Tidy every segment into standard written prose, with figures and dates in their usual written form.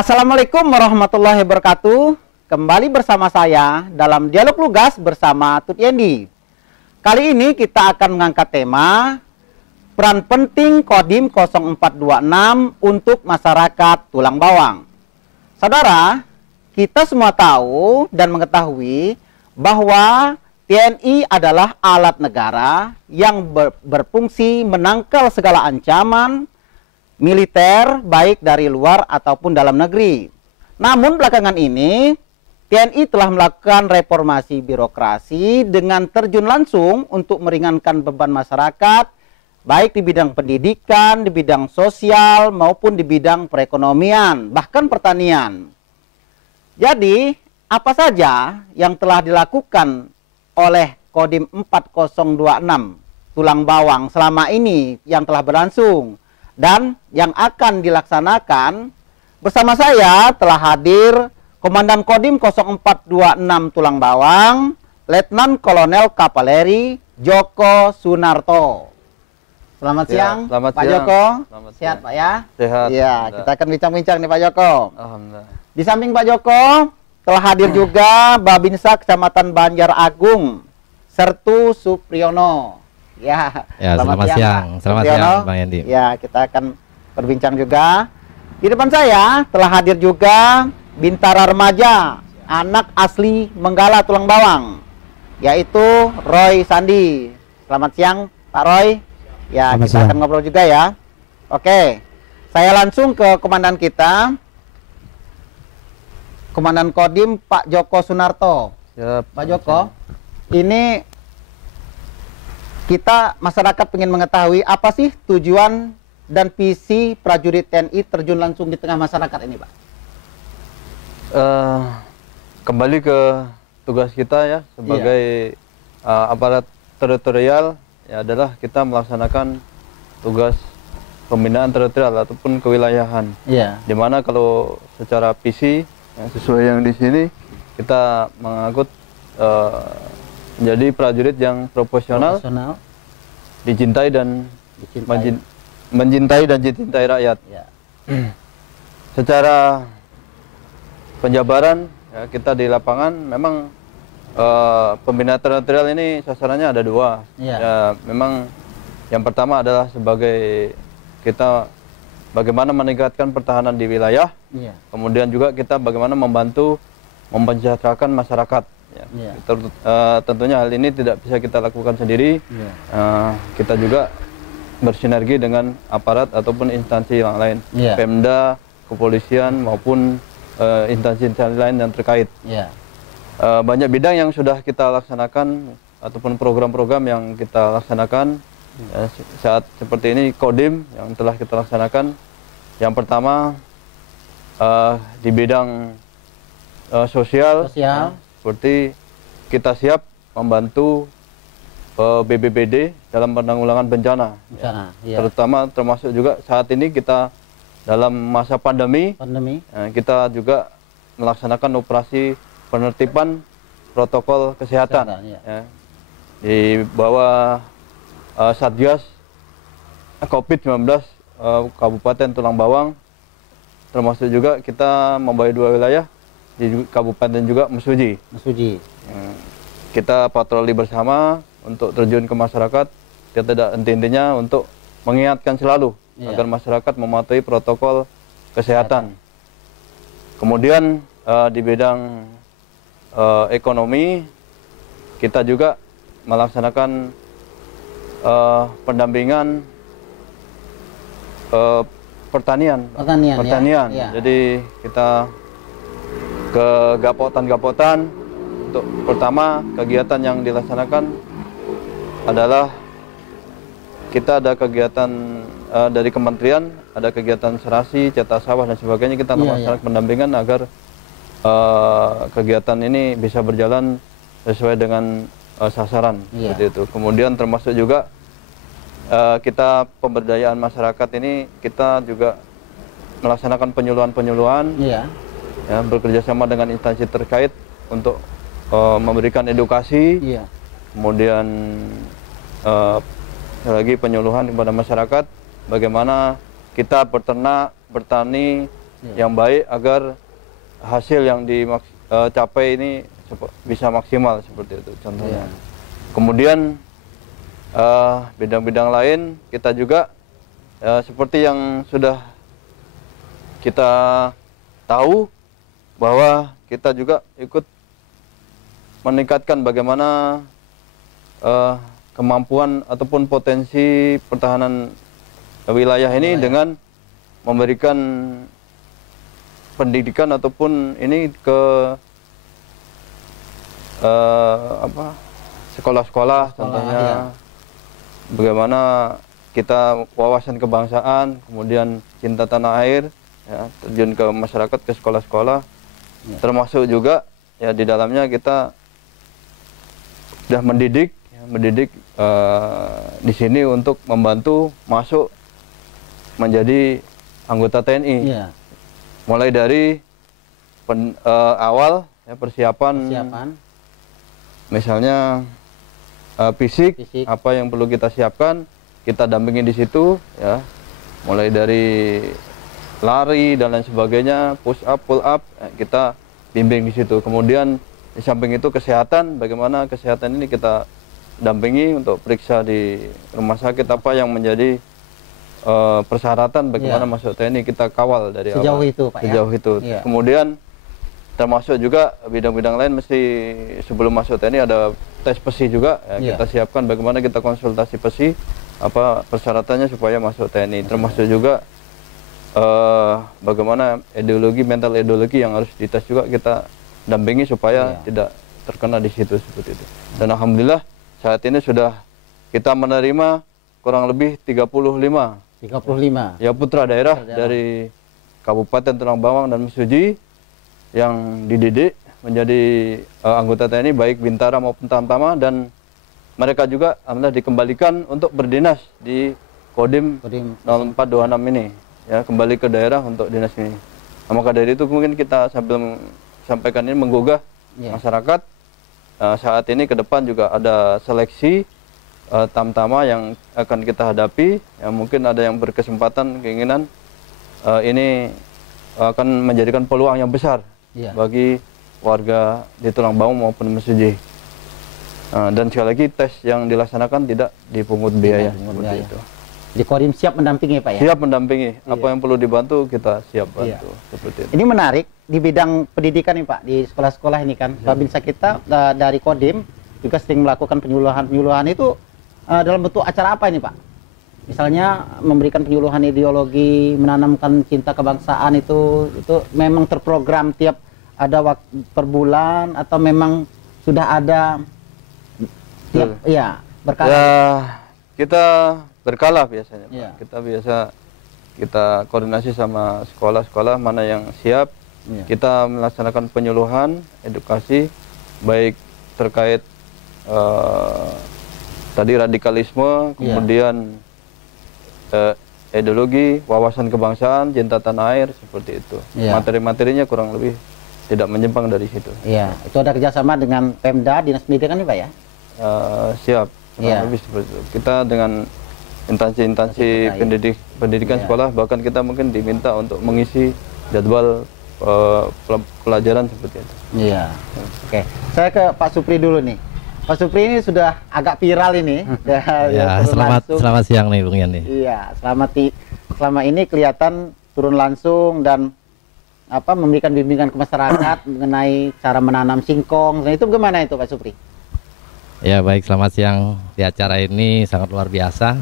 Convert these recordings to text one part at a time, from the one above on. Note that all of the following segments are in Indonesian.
Assalamualaikum warahmatullahi wabarakatuh. Kembali bersama saya dalam Dialog Lugas bersama Tut Yendi. Kali ini kita akan mengangkat tema peran penting Kodim 0426 untuk masyarakat Tulang Bawang. Saudara, kita semua tahu dan mengetahui bahwa TNI adalah alat negara yang berfungsi menangkal segala ancaman militer baik dari luar ataupun dalam negeri. Namun belakangan ini TNI telah melakukan reformasi birokrasi dengan terjun langsung untuk meringankan beban masyarakat baik di bidang pendidikan, di bidang sosial maupun di bidang perekonomian, bahkan pertanian. Jadi, apa saja yang telah dilakukan oleh Kodim 4026 Tulang Bawang selama ini yang telah berlangsung dan yang akan dilaksanakan? Bersama saya telah hadir Komandan Kodim 0426 Tulang Bawang, Letnan Kolonel Kavaleri Joko Sunarto. Selamat siang, selamat Pak siang. Joko. Selamat Sehat, siang. Pak ya? Sehat. Iya, kita akan bincang-bincang nih Pak Joko. Alhamdulillah. Di samping Pak Joko, telah hadir juga Babinsa Kecamatan Banjar Agung, Sertu Supriyono. Ya, selamat siang. Selamat siang, Bang Yendi. Ya, kita akan berbincang juga. Di depan saya telah hadir juga Bintara Remaja, anak asli Menggala Tulang Bawang, yaitu Roy Sandi. Selamat siang, Pak Roy. Ya, selamat kita siang. akan ngobrol juga ya. Oke, saya langsung ke komandan kita, Komandan Kodim Pak Joko Sunarto. Siap. Pak Joko, ini kita masyarakat ingin mengetahui apa sih tujuan dan visi prajurit TNI terjun langsung di tengah masyarakat ini, Pak? Kembali ke tugas kita ya sebagai aparat teritorial, ya adalah kita melaksanakan tugas pembinaan teritorial ataupun kewilayahan. Iya. Dimana kalau secara visi yang sesuai yang di sini, kita mengangkut menjadi prajurit yang profesional, dicintai dan mencintai dan dicintai rakyat. Ya. Secara penjabaran ya, kita di lapangan memang pembinaan teritorial ini sasarannya ada dua. Ya. Ya, memang yang pertama adalah sebagai kita bagaimana meningkatkan pertahanan di wilayah. Iya. Kemudian juga kita bagaimana membantu mensejahterakan masyarakat. Ya. Iya. Tentunya hal ini tidak bisa kita lakukan sendiri. Iya. Kita juga bersinergi dengan aparat ataupun instansi yang lain, Iya. Pemda, kepolisian maupun instansi-instansi lain yang terkait. Iya. Banyak bidang yang sudah kita laksanakan ataupun program-program yang kita laksanakan saat seperti ini. Kodim yang telah kita laksanakan, yang pertama di bidang sosial. Seperti kita siap membantu BPBD dalam penanggulangan bencana. Iya. Terutama termasuk juga saat ini kita dalam masa pandemi. Kita juga melaksanakan operasi penertiban protokol kesehatan. Ya, di bawah Satgas COVID-19 Kabupaten Tulang Bawang, termasuk juga kita membawa dua wilayah di Kabupaten juga Mesuji. Kita patroli bersama untuk terjun ke masyarakat. Kita tidak henti-hentinya untuk mengingatkan selalu agar masyarakat mematuhi protokol kesehatan. Kemudian di bidang ekonomi, kita juga melaksanakan pendampingan pertanian. Ya. Jadi kita ke gapotan-gapotan. Untuk pertama kegiatan yang dilaksanakan adalah kita ada kegiatan dari kementerian, ada kegiatan serasi, cetak sawah dan sebagainya. Kita melaksanakan pendampingan agar kegiatan ini bisa berjalan sesuai dengan sasaran. Seperti itu. Kemudian termasuk juga kita pemberdayaan masyarakat ini, kita juga melaksanakan penyuluhan-penyuluhan. Ya, bekerja sama dengan instansi terkait untuk memberikan edukasi, kemudian lagi penyuluhan kepada masyarakat bagaimana kita berternak, bertani yang baik agar hasil yang dicapai ini bisa maksimal seperti itu contohnya. Kemudian bidang-bidang lain kita juga seperti yang sudah kita tahu bahwa kita juga ikut meningkatkan bagaimana kemampuan ataupun potensi pertahanan wilayah ini dengan memberikan pendidikan ataupun ini ke sekolah-sekolah contohnya bagaimana kita wawasan kebangsaan, kemudian cinta tanah air, ya, terjun ke masyarakat, ke sekolah-sekolah, termasuk juga ya di dalamnya kita sudah mendidik di sini untuk membantu masuk menjadi anggota TNI. Mulai dari awal ya, persiapan misalnya fisik, apa yang perlu kita siapkan, kita dampingi di situ ya. Mulai dari lari dan lain sebagainya, push up, pull up, kita bimbing di situ. Kemudian di samping itu kesehatan, bagaimana kesehatan ini kita dampingi untuk periksa di rumah sakit, apa yang menjadi persyaratan bagaimana masuk TNI, kita kawal dari sejauh awal. Itu, Pak, sejauh itu. Kemudian termasuk juga bidang-bidang lain, mesti sebelum masuk TNI ada tes PESI juga ya, kita siapkan bagaimana kita konsultasi PESI, apa persyaratannya supaya masuk TNI, termasuk juga bagaimana mental ideologi yang harus dites juga kita dampingi supaya tidak terkena di situ seperti itu. Dan alhamdulillah saat ini sudah kita menerima kurang lebih 35 ya putra daerah dari Kabupaten Tulang Bawang dan Mesuji yang dididik menjadi anggota TNI baik Bintara maupun Tamtama, dan mereka juga alhamdulillah dikembalikan untuk berdinas di Kodim 0426 ini ya, kembali ke daerah untuk dinas ini. Nah, maka dari itu mungkin kita sambil sampaikan ini menggugah masyarakat saat ini ke depan juga ada seleksi Tamtama yang akan kita hadapi ya, mungkin ada yang berkesempatan keinginan ini akan menjadikan peluang yang besar bagi warga di Tulang Bawang maupun Mesuji. Dan sekali lagi tes yang dilaksanakan tidak dipungut biaya seperti itu. Di Kodim siap mendampingi, Pak ya? Siap mendampingi, apa yang perlu dibantu kita siap bantu seperti itu. Ini menarik di bidang pendidikan nih Pak, di sekolah-sekolah ini kan Babinsa kita dari Kodim juga sering melakukan penyuluhan itu dalam bentuk acara apa ini Pak? Misalnya memberikan penyuluhan ideologi, menanamkan cinta kebangsaan, itu memang terprogram tiap ada waktu per bulan atau memang sudah ada tiap berkala? Ya, kita berkala biasanya Pak. Kita koordinasi sama sekolah-sekolah mana yang siap. Kita melaksanakan penyuluhan, edukasi baik terkait tadi radikalisme, kemudian ideologi, wawasan kebangsaan, cinta tanah air, seperti itu. Materi-materinya kurang lebih tidak menyimpang dari situ. Itu ada kerjasama dengan Pemda, Dinas Pendidikan nih Pak ya? Siap, kurang lebih seperti itu. Kita dengan instansi-instansi pendidikan sekolah, bahkan kita mungkin diminta untuk mengisi jadwal pelajaran seperti itu. Oke. Saya ke Pak Supri dulu nih. Pak Supri ini sudah agak viral ini. Selamat siang nih Bung Yandi. Selama ini kelihatan turun langsung dan memberikan bimbingan ke masyarakat mengenai cara menanam singkong. Nah, itu bagaimana itu Pak Supri? Ya baik, selamat siang. Di acara ini sangat luar biasa.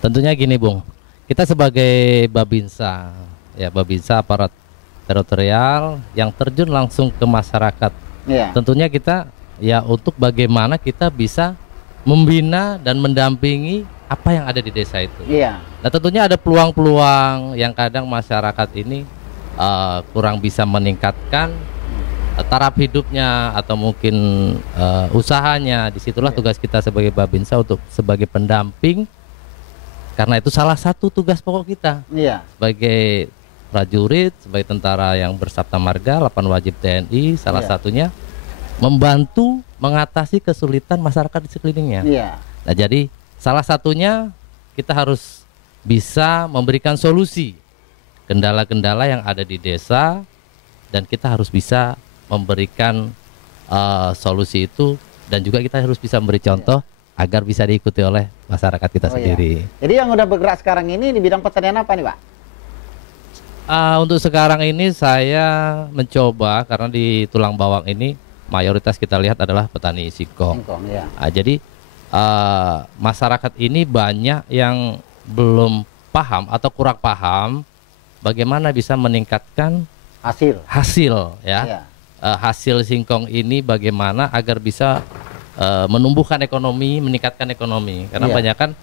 Tentunya gini Bung, kita sebagai Babinsa, aparat teritorial yang terjun langsung ke masyarakat. Tentunya kita untuk bagaimana kita bisa membina dan mendampingi apa yang ada di desa itu. Nah tentunya ada peluang-peluang yang kadang masyarakat ini kurang bisa meningkatkan taraf hidupnya atau mungkin usahanya. Disitulah tugas kita sebagai Babinsa untuk sebagai pendamping, karena itu salah satu tugas pokok kita sebagai prajurit, sebagai tentara yang bersabda marga 8 wajib TNI, salah satunya membantu mengatasi kesulitan masyarakat di sekelilingnya. Nah jadi salah satunya kita harus bisa memberikan solusi kendala-kendala yang ada di desa, dan kita harus bisa memberikan solusi itu, dan juga kita harus bisa memberi contoh agar bisa diikuti oleh masyarakat kita sendiri. Jadi yang udah bergerak sekarang ini di bidang pertanian apa nih Pak? Untuk sekarang ini saya mencoba, karena di Tulang Bawang ini mayoritas kita lihat adalah petani singkong. Ya. Jadi masyarakat ini banyak yang belum paham atau kurang paham bagaimana bisa meningkatkan hasil ya. Hasil singkong ini bagaimana agar bisa menumbuhkan ekonomi, meningkatkan ekonomi. Karena banyak kan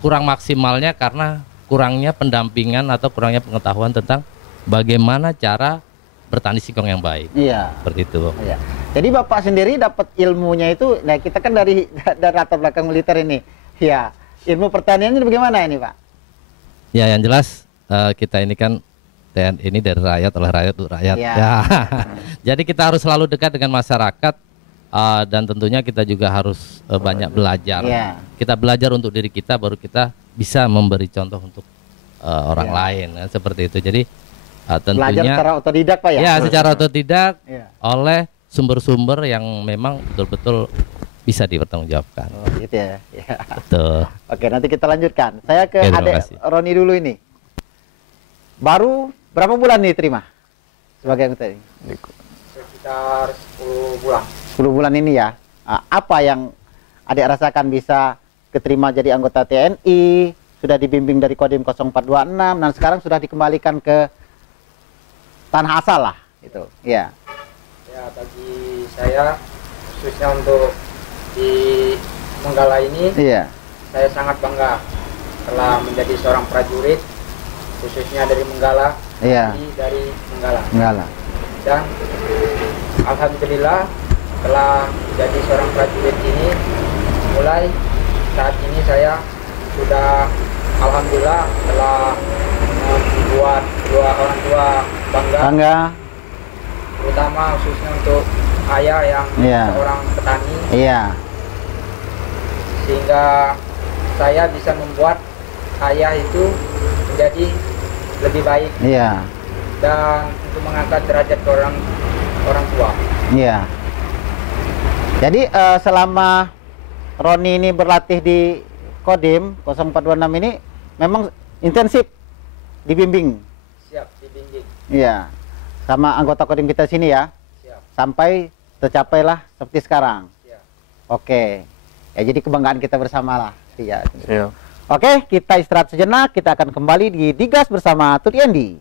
kurang maksimalnya karena kurangnya pendampingan atau kurangnya pengetahuan tentang bagaimana cara bertani singkong yang baik. Seperti itu. Jadi Bapak sendiri dapat ilmunya itu, nah kita kan dari latar belakang militer ini. Ya, ilmu pertaniannya bagaimana ini Pak? Ya, yang jelas kita ini kan TNI ini dari rakyat, oleh rakyat untuk rakyat. Ya. Jadi kita harus selalu dekat dengan masyarakat, dan tentunya kita juga harus banyak belajar. Kita belajar untuk diri kita, baru kita bisa memberi contoh untuk orang lain, seperti itu. Jadi tentunya belajar secara otodidak Pak ya? Ya, secara otodidak oleh sumber-sumber yang memang betul-betul bisa dipertanggungjawabkan. Gitu ya. Betul. Oke, nanti kita lanjutkan. Saya ke Adek Roni dulu ini. Baru berapa bulan nih terima sebagai anggota ini? Sekitar 10 bulan. 10 bulan ini ya. Apa yang Adek rasakan bisa keterima jadi anggota TNI, sudah dibimbing dari Kodim 0426, dan sekarang sudah dikembalikan ke tanah asal lah, itu. Ya, bagi saya khususnya untuk di Menggala ini, saya sangat bangga telah menjadi seorang prajurit, khususnya dari Menggala, dari Menggala. Dan alhamdulillah telah menjadi seorang prajurit ini, mulai saat ini saya sudah alhamdulillah telah membuat orang tua bangga. Terutama khususnya untuk ayah yang seorang petani. Sehingga saya bisa membuat ayah itu menjadi lebih baik. Dan untuk mengangkat derajat orang tua. Jadi selama Roni ini berlatih di Kodim 0426 ini memang intensif dibimbing. Siap, dibimbing. Sama anggota Kodim kita sini ya. Sampai tercapailah seperti sekarang. Oke. Ya, jadi kebanggaan kita bersama lah. Oke, kita istirahat sejenak. Kita akan kembali di Digas bersama Tut Yendi.